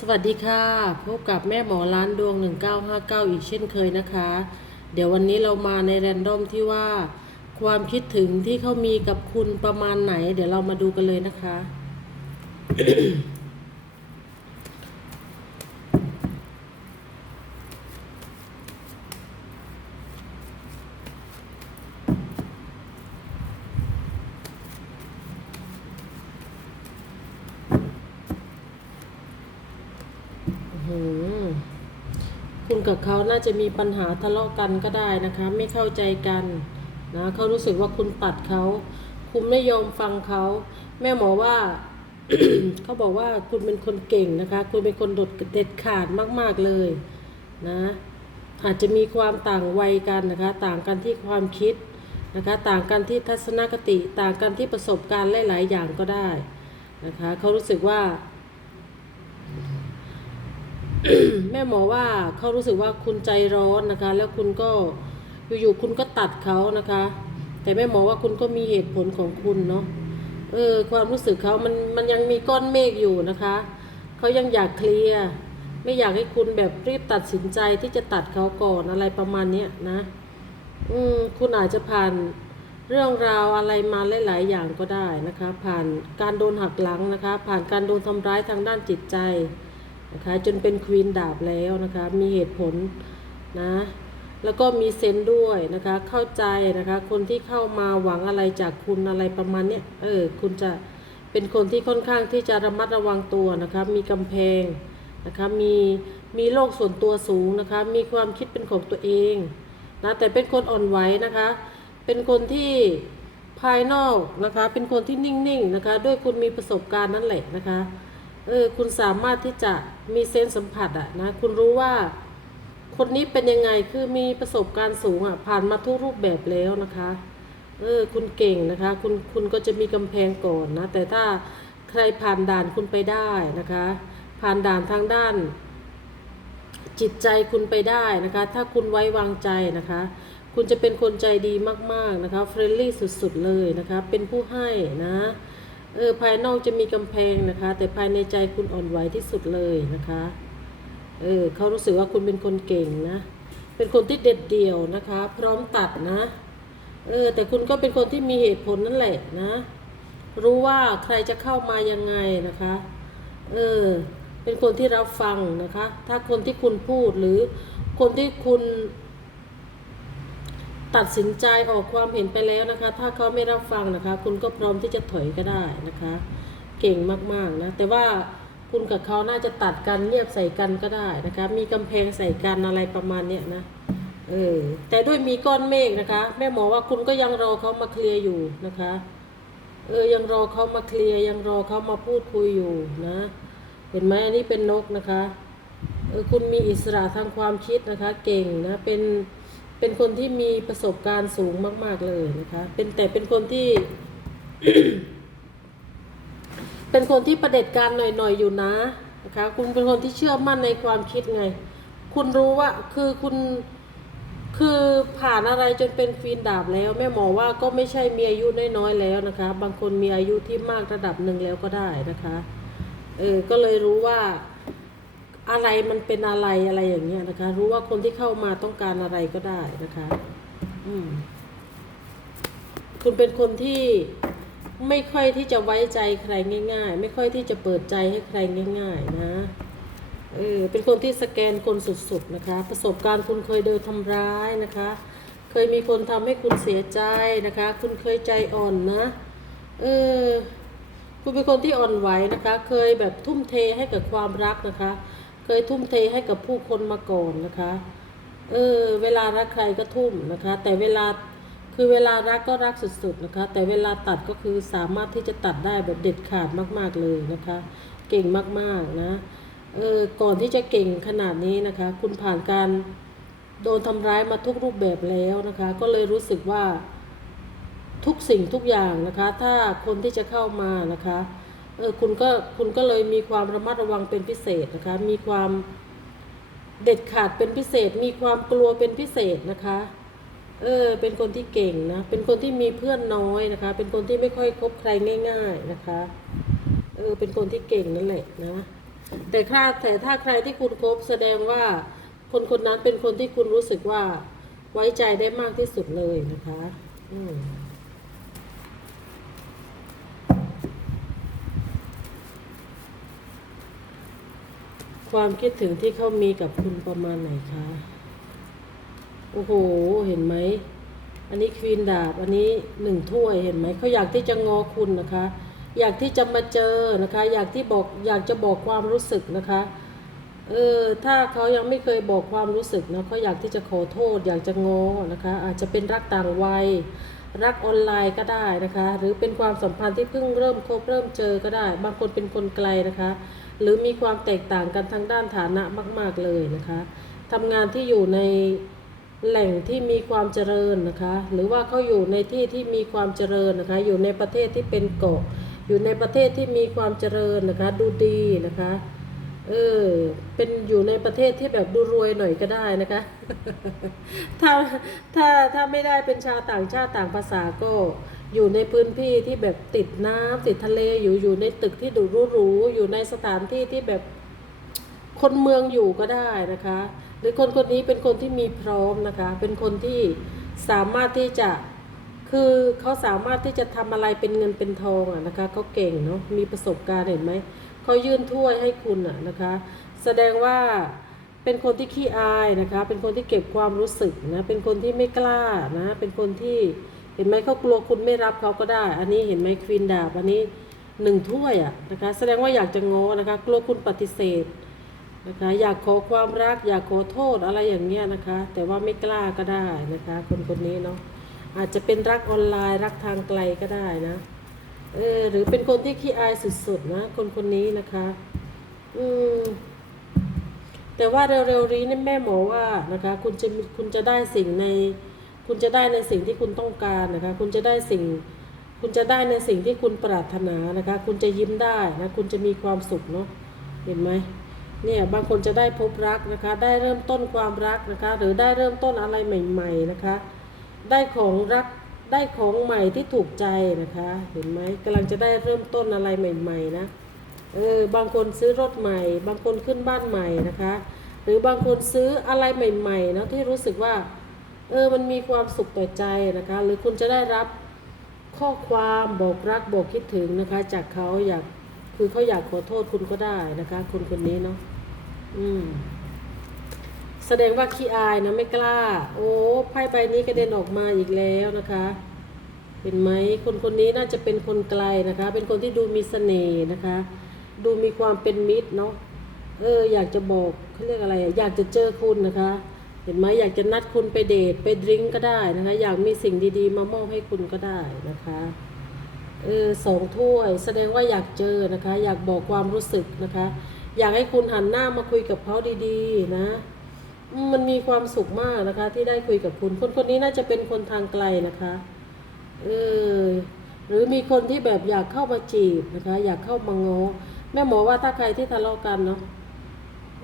สวัสดีค่ะ พบกับแม่หมอร้านดวง 1959 อีกเช่นเคยนะคะ เดี๋ยววันนี้เรามาในแรนดอมที่ว่า ความคิดถึงที่เขามีกับคุณประมาณไหน เดี๋ยวเรามาดูกันเลยนะคะ คุณกับเขาน่าจะมีปัญหาทะเลาะกันก็ได้นะคะ ไม่เข้าใจกันนะเขารู้สึกว่าคุณตัดเขา คุณไม่ยอมฟังเขา แม่หมอว่าเขาบอกว่าคุณเป็นคนเก่งนะคะ คุณเป็นคนโดดเด็ดขาดมาก ๆเลยนะอาจจะมีความต่างวัยกันนะคะ ต่างกันที่ความคิดนะคะ ต่างกันที่ทัศนคติ ต่างกันที่ประสบการณ์หลาย ๆ อย่างก็ได้นะคะเขารู้สึกว่า แม่หมอว่าเขารู้สึกว่าคุณใจร้อนนะคะ แล้วคุณก็อยู่ๆคุณก็ตัดเขานะคะ แต่แม่หมอว่าคุณก็มีเหตุผลของคุณเนาะเออความรู้สึกเขามันมันยังมีก้อนเมฆอยู่นะคะเขายังอยากเคลียร์ไม่อยากให้คุณแบบรีบตัดสินใจที่จะตัดเขาก่อนอะไรประมาณเนี้ยนะอืมคุณอาจจะผ่านเรื่องราวอะไรมาหลาย ๆ อย่างก็ได้นะคะ ผ่านการโดนหักหลังนะคะ ผ่านการโดนทำร้ายทางด้านจิตใจ นะคะจนเป็นควีนดาบแล้วนะคะมีเหตุผลนะแล้วก็มีเซนด้วยนะคะเข้าใจนะคะคนที่เข้ามาหวังอะไรจากคุณอะไรประมาณเนี้ยเออคุณจะเป็นคนที่ค่อนข้างที่จะระมัดระวังตัวนะคะมีกำแพงนะคะมีมีโลกส่วนตัวสูงนะคะมีความคิดเป็นของตัวเองนะแต่เป็นคนอ่อนไหวนะคะเป็นคนที่ภายนอกนะคะเป็นคนที่นิ่งๆนะคะด้วยคุณมีประสบการณ์นั่นแหละนะคะเออคุณสามารถที่จะ มีเซนส์สัมผัสอะนะคุณรู้ว่าคนนี้เป็นยังไงคือมีประสบการณ์สูงอะผ่านมาทุกรูปแบบแล้วนะคะเออคุณเก่งนะคะคุณคุณก็จะมีกำแพงก่อนนะแต่ถ้าใครผ่านด่านคุณไปได้นะคะ ผ่านด่านทางด้าน จิตใจคุณไปได้นะคะ ถ้าคุณไว้วางใจนะคะ คุณจะเป็นคนใจดีมากๆนะคะเฟรนลี่สุดๆเลยนะคะ เป็นผู้ให้นะ เออภายนอกจะมีกำแพงนะคะ แต่ภายในใจคุณอ่อนไหวที่สุดเลยนะคะ เออเขารู้สึกว่าคุณเป็นคนเก่งนะ เป็นคนที่เด็ดเดี่ยวนะคะ พร้อมตัดนะ เออแต่คุณก็เป็นคนที่มีเหตุผลนั่นแหละนะ รู้ว่าใครจะเข้ามายังไงนะคะ เออเป็นคนที่รับฟังนะคะ ถ้าคนที่คุณพูดหรือคนที่คุณ ตัดสินใจออกความเห็นไปแล้วนะคะ ถ้าเขาไม่รับฟังนะคะ คุณก็พร้อมที่จะถอยก็ได้นะคะ เก่งมากๆนะ แต่ว่าคุณกับเขาน่าจะตัดกันเงียบใส่กันก็ได้นะคะ มีกำแพงใส่กันอะไรประมาณเนี้ยนะ เออ แต่ด้วยมีก้อนเมฆนะคะ แม่หมอว่าคุณก็ยังรอเขามาเคลียร์อยู่นะคะ เออ ยังรอเขามาเคลียร์ ยังรอเขามาพูดคุยอยู่นะ เห็นไหมอันนี้เป็นนกนะคะ เออ คุณมีอิสระทางความคิดนะคะ เก่งนะ เป็น เป็นคนที่มีประสบการณ์สูงมาก ๆ เลยนะคะ เป็นแต่เป็นคนที่ เป็นคนที่ประเด็จการหน่อย ๆ อยู่นะนะคะ คุณเป็นคนที่เชื่อมั่นในความคิดไง คุณรู้ว่าคือคุณคือผ่านอะไรจนเป็นควีนดาบแล้วแม่หมอว่าก็ไม่ใช่มีอายุน้อยๆแล้วนะคะ บางคนมีอายุที่มากระดับหนึ่งแล้วก็ได้นะคะ เออก็เลยรู้ว่า อะไรมันเป็นอะไรอะไรอย่างเงี้ยนะคะ รู้ว่าคนที่เข้ามาต้องการอะไรก็ได้นะคะ อืม คุณเป็นคนที่ไม่ค่อยที่จะไว้ใจใครง่าย ๆ ไม่ค่อยที่จะเปิดใจให้ใครง่าย ๆ นะเออเป็นคนที่สแกนคนสุดๆนะคะ ประสบการณ์คุณเคยเดินทำร้ายนะคะ เคยมีคนทำให้คุณเสียใจนะคะ คุณเคยใจอ่อนนะเออคุณเป็นคนที่อ่อนไหวนะคะ เคยแบบทุ่มเทให้กับความรักนะคะ เคยทุ่มเทให้กับผู้คนมาก่อนนะคะ เออ เวลารักใครก็ทุ่มนะคะ แต่เวลาคือเวลารักก็รักสุดๆนะคะ แต่เวลาตัดก็คือสามารถที่จะตัดได้แบบเด็ดขาดมากๆเลยนะคะ เก่งมากๆนะเออก่อนที่จะเก่งขนาดนี้นะคะ คุณผ่านการโดนทำร้ายมาทุกรูปแบบแล้วนะคะ ก็เลยรู้สึกว่าทุกสิ่งทุกอย่างนะคะ ถ้าคนที่จะเข้ามานะคะ เออคุณก็คุณก็เลยมีความระมัดระวังเป็นพิเศษนะคะ มีความเด็ดขาดเป็นพิเศษ มีความกลัวเป็นพิเศษนะคะ เออ เป็นคนที่เก่งนะ เป็นคนที่มีเพื่อนน้อยนะคะ เป็นคนที่ไม่ค่อยคบใครง่าย ๆนะคะ เออ เป็นคนที่เก่งนั่นแหละนะ แต่ถ้าแต่ถ้าใครที่คุณคบแสดงว่าคนคนนั้นเป็นคนที่คุณรู้สึกว่าไว้ใจได้มากที่สุดเลยนะคะ อืม ความคิดถึงที่เขามีกับคุณประมาณไหนคะ โอ้โห เห็นไหม อันนี้ควีนดาบ อันนี้หนึ่งถ้วยเห็นไหม เขาอยากที่จะงอคุณนะคะ อยากที่จะมาเจอนะคะ อยากที่บอก อยากจะบอกความรู้สึกนะคะ เออ ถ้าเขายังไม่เคยบอกความรู้สึกนะเขาอยากที่จะขอโทษ อยากจะงอนะคะ อาจจะเป็นรักต่างวัย รักออนไลน์ก็ได้นะคะ หรือเป็นความสัมพันธ์ที่เพิ่งเริ่มคบเริ่มเจอก็ได้ บางคนเป็นคนไกลนะคะ หรือมีความแตกต่างกันทางด้านฐานะมาก ๆเลยนะคะทำงานที่อยู่ในแหล่งที่มีความเจริญนะคะ หรือว่าเขาอยู่ในที่ที่มีความเจริญนะคะ อยู่ในประเทศที่เป็นเกาะ อยู่ในประเทศที่มีความเจริญนะคะ ดูดีนะคะ เออ เป็นอยู่ในประเทศที่แบบดูรวยหน่อยก็ได้นะคะ ถ้าถ้าถ้าไม่ได้เป็นชาวต่างชาติต่างภาษาก็อยู่ในพื้นที่ที่แบบติดน้ำติดทะเลอยู่อยู่ในตึกที่ดูหรูๆอยู่ในสถานที่ที่แบบคนเมืองอยู่ก็ได้นะคะ หรือคนคนนี้เป็นคนที่มีพร้อมนะคะ เป็นคนที่สามารถที่จะคือเขาสามารถที่จะทำอะไรเป็นเงินเป็นทองอะนะคะเขาเก่งเนาะมีประสบการณ์เห็นไหม เขายื่นถ้วยให้คุณอะนะคะ แสดงว่าเป็นคนที่ขี้อายนะคะ เป็นคนที่เก็บความรู้สึกนะ เป็นคนที่ไม่กล้านะ เป็นคนที่เห็นไหมเขากลัวคุณไม่รับเขาก็ได้ อันนี้เห็นไหมควีนดาบอันนี้หนึ่งถ้วยอะนะคะ แสดงว่าอยากจะง้อนะคะ กลัวคุณปฏิเสธนะคะอยากขอความรักอยากขอโทษอะไรอย่างเงี้ยนะคะ แต่ว่าไม่กล้าก็ได้นะคะ คนคนนี้เนาะอาจจะเป็นรักออนไลน์รักทางไกลก็ได้นะ เออหรือเป็นคนที่ขี้อายสุดๆนะ คนคนนี้นะคะ อืมแต่ว่าเร็วๆนี้นี่แม่หมอว่านะคะ คุณจะคุณจะได้สิ่งใน คุณจะได้ในสิ่งที่คุณต้องการนะคะ คุณจะได้สิ่ง คุณจะได้ในสิ่งที่คุณปรารถนานะคะ คุณจะยิ้มได้นะคุณจะมีความสุขเนาะเห็นไหมเนี่ยบางคนจะได้พบรักนะคะ ได้เริ่มต้นความรักนะคะ หรือได้เริ่มต้นอะไรใหม่ ๆนะคะ ได้ของรัก ได้ของใหม่ที่ถูกใจนะคะ เห็นไหมกำลังจะได้เริ่มต้นอะไรใหม่ ๆ นะเออบางคนซื้อรถใหม่ บางคนขึ้นบ้านใหม่นะคะ หรือบางคนซื้ออะไรใหม่ๆนะที่รู้สึกว่าเออมันมีความสุขต่อใจนะคะ หรือคุณจะได้รับข้อความบอกรักบอกคิดถึงนะคะ จากเขาอยากคือเขาอยากขอโทษคุณก็ได้นะคะ คนคนนี้เนาะอืม แสดงว่าขี้อายนะไม่กล้า โอ้ไพ่ใบนี้กระเด็นออกมาอีกแล้วนะคะ เห็นไหมคนคนนี้น่าจะเป็นคนไกลนะคะ เป็นคนที่ดูมีเสน่ห์นะคะ ดูมีความเป็นมิตรเนาะเอออยากจะบอกเขาเรียกอะไร อยากจะเจอคุณนะคะ เห็นไหมอยากจะนัดคุณไปเดทไปดริงก์ก็ได้นะคะ อยากมีสิ่งดีๆ มามอบให้คุณก็ได้นะคะเออสองถ้วยแสดงว่าอยากเจอนะคะ อยากบอกความรู้สึกนะคะ อยากให้คุณหันหน้ามาคุยกับเขาดีๆ นะ มันมีความสุขมากนะคะ ที่ได้คุยกับคุณ คนคนนี้น่าจะเป็นคนทางไกลนะคะเออหรือมีคนที่แบบอยากเข้ามาจีบนะคะ อยากเข้ามาง้อแม่หมอว่าถ้าใครที่ทะเลาะกันเนาะ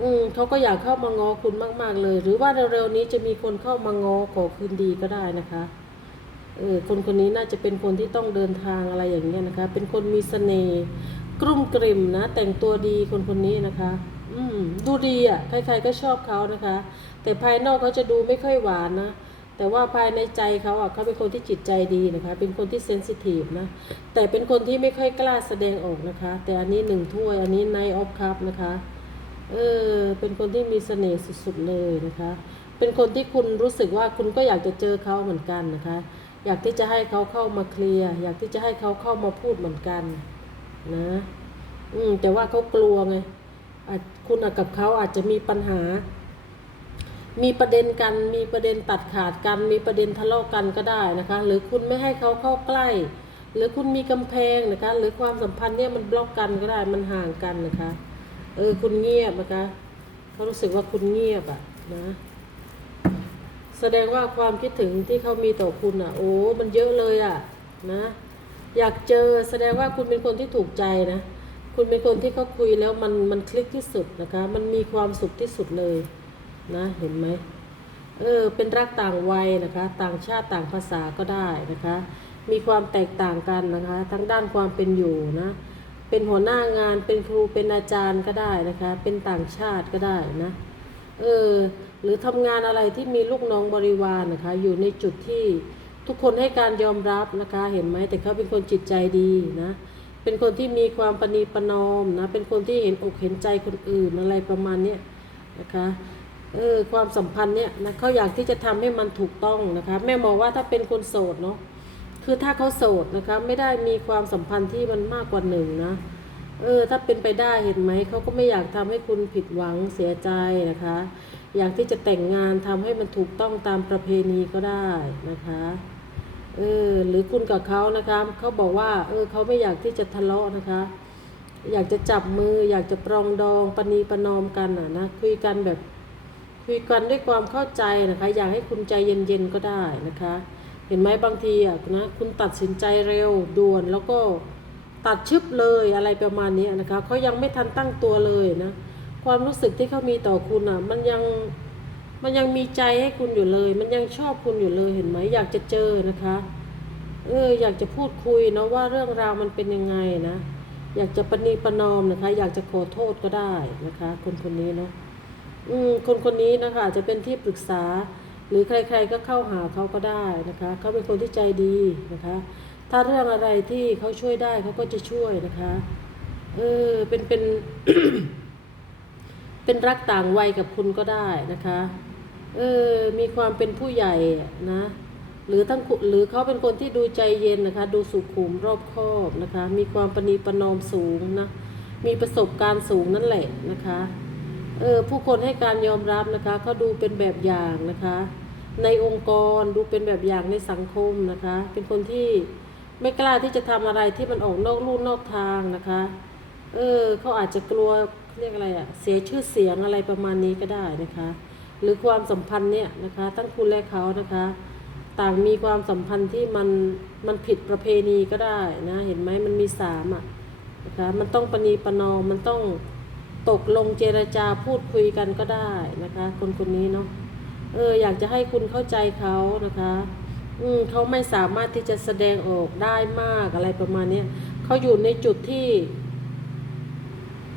อืมเขาก็อยากเข้ามาง้อคุณมาก ๆ เลย หรือว่าเร็วๆนี้จะมีคนเข้ามาง้อขอคืนดีก็ได้นะคะเออคนคนนี้น่าจะเป็นคนที่ต้องเดินทางอะไรอย่างเงี้ยนะคะ เป็นคนมีเสน่ห์กรุ่มกริ่มนะ แต่งตัวดีคนคนนี้นะคะ อืม ดูดีอะ ใครๆก็ชอบเขานะคะ แต่ภายนอกเขาจะดูไม่ค่อยหวานนะ แต่ว่าภายในใจเขาอะเขาเป็นคนที่จิตใจดีนะคะ เป็นคนที่เซนซิทีฟนะ แต่เป็นคนที่ไม่ค่อยกล้าแสดงออกนะคะ แต่อันนี้หนึ่งถ้วย อันนี้ไนออฟคัพนะคะ เออ เป็นคนที่มีเสน่ห์สุดๆเลยนะคะ เป็นคนที่คุณรู้สึกว่าคุณก็อยากจะเจอเขาเหมือนกันนะคะ อยากที่จะให้เขาเข้ามาเคลียร์ อยากที่จะให้เขาเข้ามาพูดเหมือนกัน นะ อืม แต่ว่าเขากลัวไง คุณกับเขาอาจจะมีปัญหา มีประเด็นกัน มีประเด็นตัดขาดกัน มีประเด็นทะเลาะกันก็ได้นะคะ หรือคุณไม่ให้เขาเข้าใกล้ หรือคุณมีกำแพงนะคะ หรือความสัมพันธ์เนี่ยมันบล็อกกันก็ได้ มันห่างกันนะคะ เออคุณเงียบนะคะเขารู้สึกว่าคุณเงียบอะนะแสดงว่าความคิดถึงที่เขามีต่อคุณอะ โอ้ มันเยอะเลยอะนะ อยากเจอแสดงว่าคุณเป็นคนที่ถูกใจนะ คุณเป็นคนที่เขาคุยแล้วมันมันคลิกที่สุดนะคะ มันมีความสุขที่สุดเลยนะเห็นไหมเออเป็นรักต่างวัยนะคะ ต่างชาติต่างภาษาก็ได้นะคะ มีความแตกต่างกันนะคะ ทั้งด้านความเป็นอยู่นะ เป็นหัวหน้างานเป็นครูเป็นอาจารย์ก็ได้นะคะ เป็นต่างชาติก็ได้นะเออหรือทำงานอะไรที่มีลูกน้องบริวารนะคะ อยู่ในจุดที่ทุกคนให้การยอมรับนะคะ เห็นไหมแต่เขาเป็นคนจิตใจดีนะเเป็นคนที่มีความปณีประนอมนะ เป็นคนที่เห็นอกเห็นใจคนอื่นอะไรประมาณเนี้ยนะคะเออความสัมพันธ์เนี่ยนะเขาอยากที่จะทำให้มันถูกต้องนะคะ แม่มองว่าถ้าเป็นคนโสดเนาะคือถ้าเขาโสดนะคะ ไม่ได้มีความสัมพันธ์ที่มันมากกว่าหนึ่งนะเออถ้าเป็นไปได้เห็นไหมเขาก็ไม่อยากทำให้คุณผิดหวังเสียใจนะคะ อยากที่จะแต่งงานทำให้มันถูกต้องตามประเพณีก็ได้นะคะ เออหรือคุณกับเขานะคะเขาบอกว่าเออเขาไม่อยากที่จะทะเลาะนะคะ อยากจะจับมือ อยากจะปรองดองปณีประนอมกันอะนะคุยกันแบบคุยกันด้วยความเข้าใจนะคะ อยากให้คุณใจเย็นๆก็ได้นะคะ เห็นไหมบางทีอะนะคุณตัดสินใจเร็วด่วนแล้วก็ตัดชึบเลยอะไรประมาณนี้นะคะเขายังไม่ทันตั้งตัวเลยนะความรู้สึกที่เขามีต่อคุณอะมันยัง มันยังมีใจให้คุณอยู่เลย มันยังชอบคุณอยู่เลยเห็นไหมอยากจะเจอนะคะ เอออยากจะพูดคุยเนาะว่าเรื่องราวมันเป็นยังไงนะ อยากจะปณีประนอมนะคะ อยากจะขอโทษก็ได้นะคะ คนคนนี้เนาะอืมคนคนนี้นะคะอาจจะเป็นที่ปรึกษา หรือใคร ๆ ก็เข้าหาเขาก็ได้นะคะเขาเป็นคนที่ใจดีนะคะ ถ้าเรื่องอะไรที่เขาช่วยได้เขาก็จะช่วยนะคะเออเป็นเป็น เป็นรักต่างวัยกับคุณก็ได้นะคะ เออมีความเป็นผู้ใหญ่นะ หรือทั้งหรือเขาเป็นคนที่ดูใจเย็นนะคะ ดูสุขุมรอบคอบนะคะ มีความปณีประนอมสูงนะ มีประสบการณ์สูงนั่นแหละนะคะเออผู้คนให้การยอมรับนะคะเขาดูเป็นแบบอย่างนะคะ ในองค์กรดูเป็นแบบอย่างในสังคมนะคะ เป็นคนที่ไม่กล้าที่จะทำอะไรที่มันออกนอกลู่นอกทางนะคะ เออเขาอาจจะกลัวเรียกอะไรอะเสียชื่อเสียงอะไรประมาณนี้ก็ได้นะคะ หรือความสัมพันธ์เนี่ยนะคะ ทั้งคุณและเขานะคะ ต่างมีความสัมพันธ์ที่มันมันผิดประเพณีก็ได้นะ เห็นไหมมันมีสามอะนะคะมันต้องปณีประนอมมันต้องตกลงเจรจาพูดคุยกันก็ได้นะคะ คนคนนี้เนาะเอออยากจะให้คุณเข้าใจเขานะคะ อืมเขาไม่สามารถที่จะแสดงออกได้มากอะไรประมาณเนี้ยเขาอยู่ในจุดที่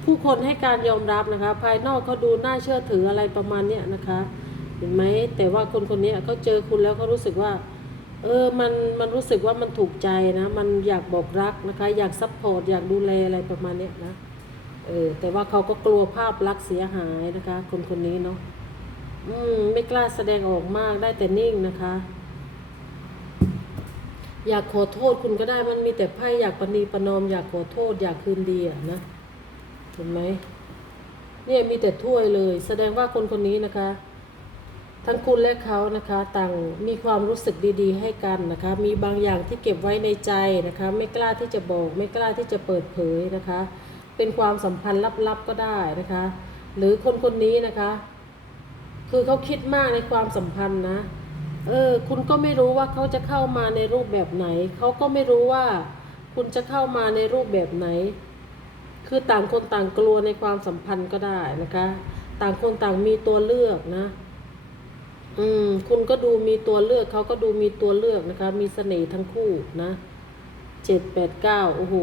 ผู้คนให้การยอมรับนะคะ ภายนอกเขาดูน่าเชื่อถืออะไรประมาณเนี้ยนะคะ เห็นไหมแต่ว่าคนคนนี้เขาเจอคุณแล้วเขารู้สึกว่า เออมันมันรู้สึกว่ามันถูกใจนะ มันอยากบอกรักนะคะ อยากซัพพอร์ตอยากดูแลอะไรประมาณเนี้ยนะเออแต่ว่าเขาก็กลัวภาพลักษณ์เสียหายนะคะ คนคนนี้เนาะอืมไม่กล้าแสดงออกมากได้แต่นิ่งนะคะ อยากขอโทษคุณก็ได้มันมีแต่ไพ่อยากปณีประนอม อยากขอโทษ อยากคืนดีอะนะ เห็นไหมเนี่ยมีแต่ถ้วยเลย แสดงว่าคนคนนี้นะคะ ทั้งคุณและเขานะคะ ต่างมีความรู้สึกดีๆ ให้กันนะคะ มีบางอย่างที่เก็บไว้ในใจนะคะ ไม่กล้าที่จะบอก ไม่กล้าที่จะเปิดเผยนะคะ เป็นความสัมพันธ์ลับๆก็ได้นะคะ หรือคนคนนี้นะคะ คือเขาคิดมากในความสัมพันธ์นะเออคุณก็ไม่รู้ว่าเขาจะเข้ามาในรูปแบบไหน เขาก็ไม่รู้ว่าคุณจะเข้ามาในรูปแบบไหน คือต่างคนต่างกลัวในความสัมพันธ์ก็ได้นะคะ ต่างคนต่างมีตัวเลือกนะ อืม คุณก็ดูมีตัวเลือกเขาก็ดูมีตัวเลือกนะคะ มีเสน่ห์ทั้งคู่นะเจ็ดแปดเก้าโอ้โห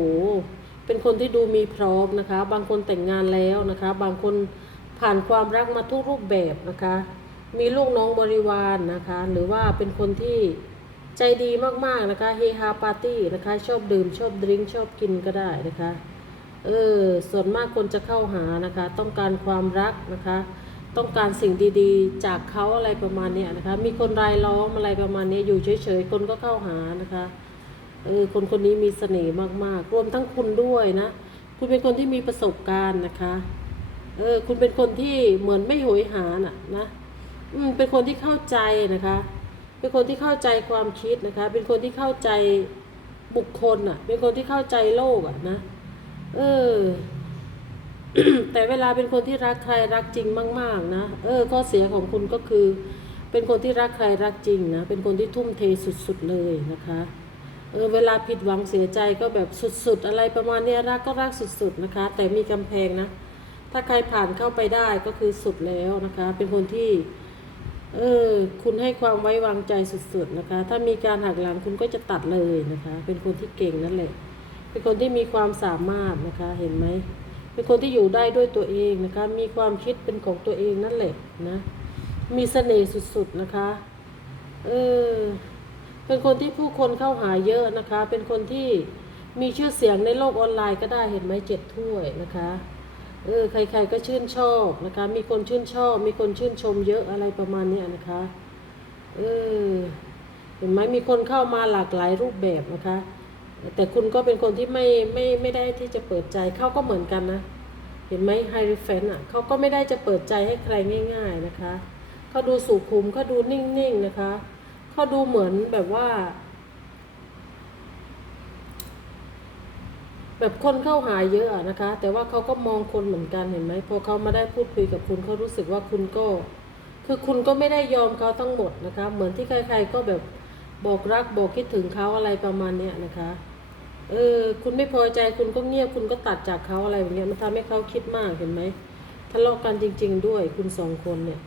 เป็นคนที่ดูมีพร้อมนะคะ บางคนแต่งงานแล้วนะคะ บางคนผ่านความรักมาทุกรูปแบบนะคะ มีลูกน้องบริวารนนะคะ หรือว่าเป็นคนที่ใจดีมากๆนะคะ เฮฮาปาร์ตี้นะคะ ชอบดื่มชอบดื่มชอบกินก็ได้นะคะ เออส่วนมากคนจะเข้าหานะคะ ต้องการความรักนะคะ ต้องการสิ่งดีๆ จากเขาอะไรประมาณเนี้ยนะคะ มีคนรายล้อมอะไรประมาณนี้อยู่เฉยๆคนก็เข้าหานะคะเออคนคนนี้มีเสน่ห์มากๆ รวมทั้งคุณด้วยนะ คุณเป็นคนที่มีประสบการณ์นะคะเออคุณเป็นคนที่เหมือนไม่โหยหาน่ะนะอืมเป็นคนที่เข้าใจนะคะ เป็นคนที่เข้าใจความคิดนะคะ เป็นคนที่เข้าใจบุคคลอะ เป็นคนที่เข้าใจโลกอะนะ เออ แต่เวลาเป็นคนที่รักใครรักจริงมาก ๆ นะ เออ ข้อเสียของคุณก็คือ เป็นคนที่รักใครรักจริงนะ เป็นคนที่ทุ่มเทสุด ๆ เลยนะคะ เออ เวลาผิดหวังเสียใจก็แบบสุด ๆ อะไรประมาณเนี้ยรักก็รักสุด ๆ นะคะ แต่มีกำแพงนะ ถ้าใครผ่านเข้าไปได้ก็คือสุดแล้วนะคะ เป็นคนที่เออ คุณให้ความไว้วางใจสุดๆนะคะ ถ้ามีการหักหลังคุณก็จะตัดเลยนะคะ เป็นคนที่เก่งนั่นแหละ เป็นคนที่มีความสามารถนะคะเห็นไหมเป็นคนที่อยู่ได้ด้วยตัวเองนะคะ มีความคิดเป็นของตัวเองนั่นแหละนะ มีเสน่ห์สุดๆนะคะ เออ เป็นคนที่ผู้คนเข้าหาเยอะนะคะ เป็นคนที่มีชื่อเสียงในโลกออนไลน์ก็ได้เห็นไหมเจ็ดถ้วยนะคะ เออ ใครๆก็ชื่นชอบนะคะ มีคนชื่นชอบ มีคนชื่นชมเยอะอะไรประมาณนี้นะคะ เออ เห็นไหมมีคนเข้ามาหลากหลายรูปแบบนะคะ แต่คุณก็เป็นคนที่ไม่ไม่ไม่ได้ที่จะเปิดใจเขาก็เหมือนกันนะ เห็นไหมไฮริเฟนอะเขาก็ไม่ได้จะเปิดใจให้ใครง่าย ๆนะคะเขาดูสุขุมเขาดูนิ่งๆนะคะเขาดูเหมือนแบบว่า แบบคนเข้าหาเยอะอะนะคะ แต่ว่าเขาก็มองคนเหมือนกันเห็นไหมพอเขามาได้พูดคุยกับคุณเขารู้สึกว่าคุณก็ คือคุณก็ไม่ได้ยอมเขาทั้งหมดนะคะ เหมือนที่ใคร ๆ ก็แบบบอกรักบอกคิดถึงเขาอะไรประมาณเนี้ยนะคะ เออ คุณไม่พอใจคุณก็เงียบคุณก็ตัดจากเขาอะไรแบบเนี้ยมันทำให้เขาคิดมากเห็นไหมทะเลาะกันจริง ๆ ด้วยคุณสองคนเนี่ย